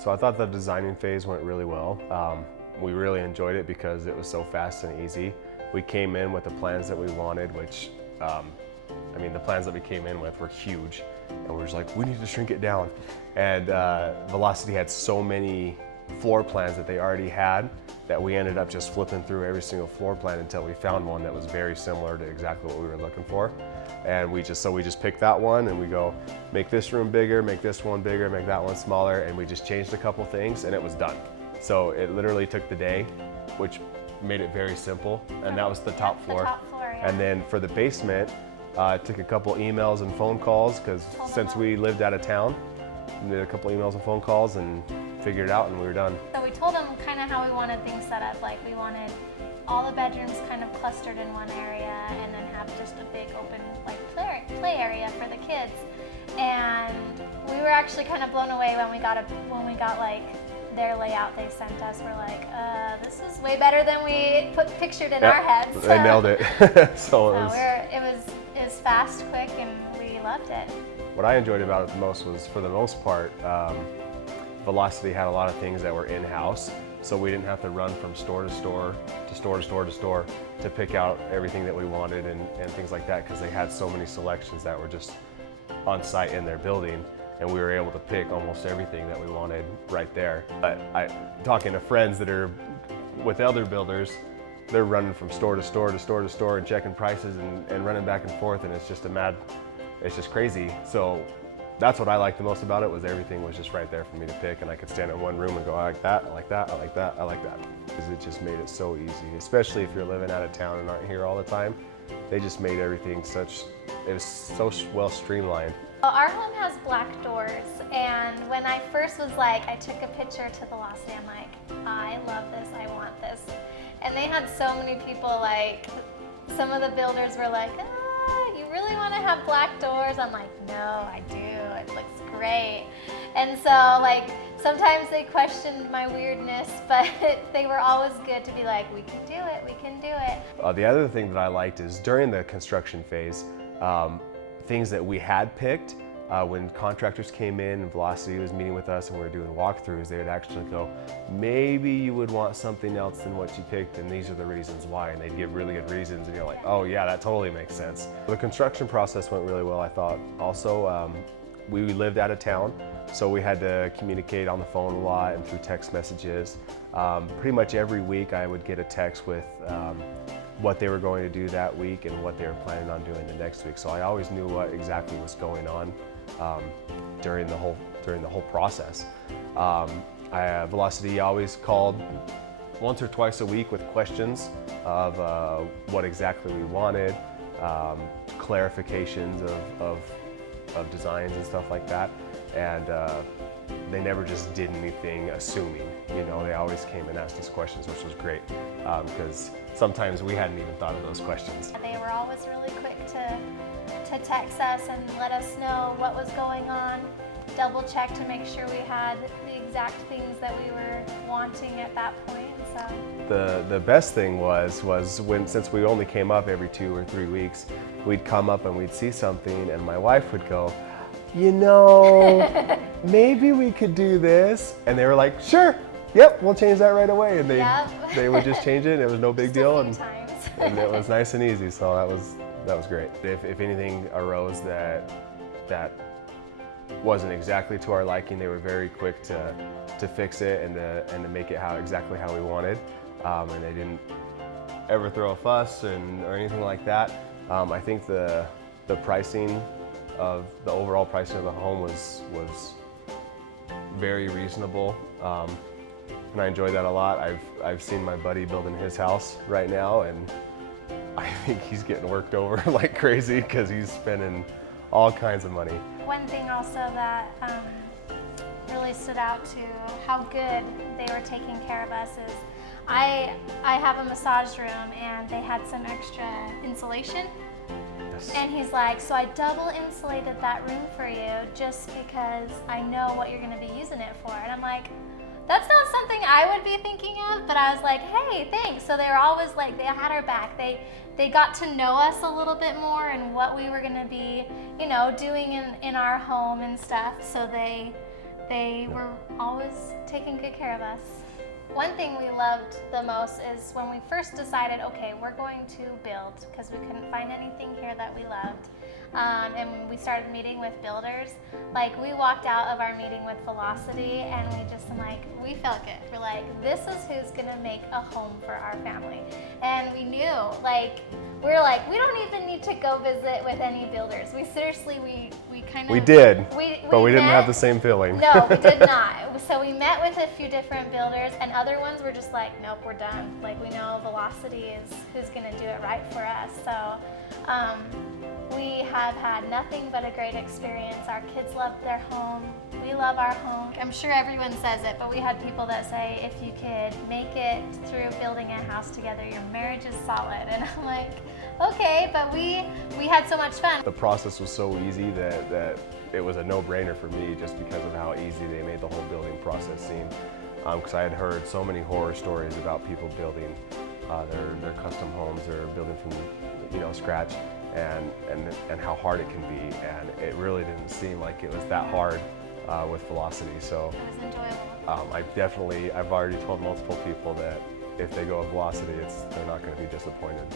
So I thought the designing phase went really well. We really enjoyed it because it was so fast and easy. We came in with the plans that we wanted, which, I mean, the plans that we came in with were huge. And we're just like, we need to shrink it down. And Velocity had so many floor plans that they already had that we ended up just flipping through every single floor plan until we found one that was very similar to exactly what we were looking for. And we just picked that one and we go, make this room bigger, make this one bigger, make that one smaller, and we just changed a couple things and it was done. So it literally took the day, which made it very simple, and that was the top floor. The top floor, yeah. And then for the basement, it took a couple emails and phone calls because since we lived out of town, we did a couple emails and phone calls and figured it out and we were done. So we told them kind of how we wanted things set up. Like we wanted all the bedrooms kind of clustered in one area and then have just a big open like play area for the kids. And we were actually kind of blown away when we got like their layout they sent us. We're like, this is way better than we pictured in our heads. They nailed it. so it was fast, quick, and we loved it. What I enjoyed about it the most was, for the most part, Velocity had a lot of things that were in-house, so we didn't have to run from store to store to store to store to store to pick out everything that we wanted and things like that, because they had so many selections that were just on site in their building, and we were able to pick almost everything that we wanted right there. But talking to friends that are with other builders, they're running from store to store to store to store and checking prices and running back and forth, and it's just crazy. So that's what I liked the most about it, was everything was just right there for me to pick, and I could stand in one room and go, I like that, I like that, I like that, I like that. Because it just made it so easy, especially if you're living out of town and aren't here all the time. They just made everything it was so well streamlined. Well, our home has black doors, and when I first was like, I took a picture to Velocity, I'm like, I love this, I want this. And they had so many people, like, some of the builders were like, you really want to have black doors? I'm like, no, I do, it looks great. And so, like, sometimes they questioned my weirdness, but they were always good to be like, we can do it, we can do it. The other thing that I liked is during the construction phase, things that we had picked, when contractors came in and Velocity was meeting with us and we were doing walkthroughs, they would actually go, maybe you would want something else than what you picked, and these are the reasons why, and they'd give really good reasons, and you're like, oh yeah, that totally makes sense. The construction process went really well, I thought. Also, we lived out of town, so we had to communicate on the phone a lot and through text messages. Pretty much every week I would get a text with what they were going to do that week and what they were planning on doing the next week. So I always knew what exactly was going on during the whole process. Velocity always called once or twice a week with questions of what exactly we wanted, clarifications of designs and stuff like that, and they never just did anything assuming. You know, they always came and asked us questions, which was great, because sometimes we hadn't even thought of those questions. They were always really quick to text us and let us know what was going on, double check to make sure we had the exact things that we were wanting at that point. So the best thing was when, since we only came up every 2 or 3 weeks, we'd come up and we'd see something and my wife would go, you know, maybe we could do this. And they were like, sure, yep, we'll change that right away. And they would just change it, and it was no big deal. And it was nice and easy, so that was great. If anything arose that wasn't exactly to our liking, they were very quick to fix it and to make it exactly how we wanted. And they didn't ever throw a fuss or anything like that. I think the pricing of the overall pricing of the home was very reasonable, and I enjoyed that a lot. I've seen my buddy building his house right now, and I think he's getting worked over like crazy because he's spending all kinds of money. One thing also that really stood out to how good they were taking care of us is I have a massage room and they had some extra insulation. Yes. And he's like, so I double insulated that room for you just because I know what you're going to be using it for. And I'm like, that's not something I would be thinking of, but I was like, hey, thanks. So they were always like, they had our back. They got to know us a little bit more and what we were going to be, you know, doing in our home and stuff. So they They were always taking good care of us. One thing we loved the most is when we first decided, okay, we're going to build, because we couldn't find anything here that we loved. And we started meeting with builders. Like, we walked out of our meeting with Velocity, and we felt good. We're like, this is who's gonna make a home for our family. And we knew, we were like, we don't even need to go visit with any builders. We seriously, we kind of... We did, but we didn't met- have the same feeling. No, we did not. So we met with a few different builders, and other ones were just like, nope, we're done. Like, we know Velocity is who's gonna do it right for us. So we have had nothing but a great experience. Our kids love their home. We love our home. I'm sure everyone says it, but we had people that say, if you could make it through building a house together, your marriage is solid. And I'm like, okay, but we had so much fun. The process was so easy that it was a no-brainer for me, just because of how easy they made the whole building process seem. Because I had heard so many horror stories about people building their custom homes or building from scratch, and how hard it can be. And it really didn't seem like it was that hard with Velocity. So It was enjoyable. I've already told multiple people that if they go with Velocity, they're not going to be disappointed.